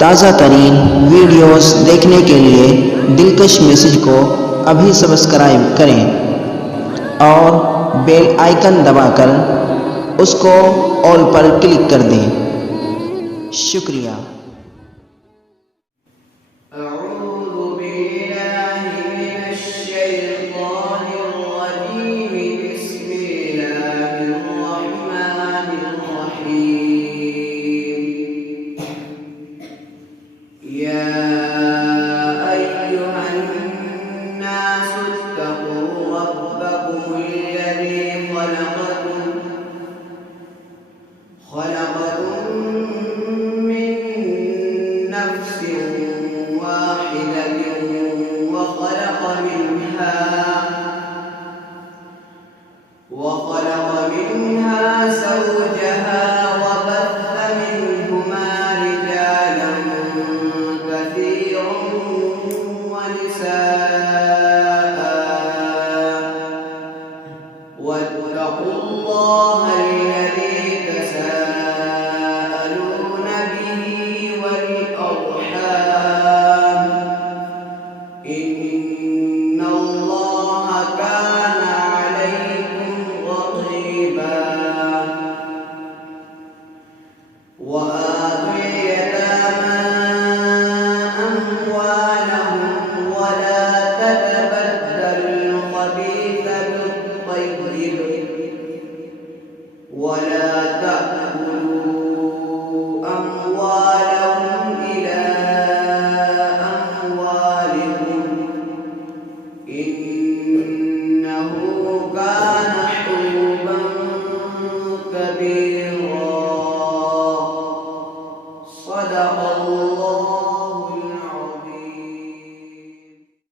ताज़ा तरीन वीडियोस देखने के लिए दिलकश मैसेज को अभी सब्सक्राइब करें और बेल आइकन दबाकर उसको ऑल पर क्लिक कर दें। शुक्रिया। وخلق منها زوجها وبث منهما رجالا كثيرا ونساء واتقوا الله الذي تساءلون به والأرحام إن الله كان عليكم رقيبا. وآتوا اليتامى أموالهم ولا تتبدلوا الخبيث بالطيب ولا تأكلوا أموالهم إلى أموالكم إنه كان حوبا كبيرا. صدق الله.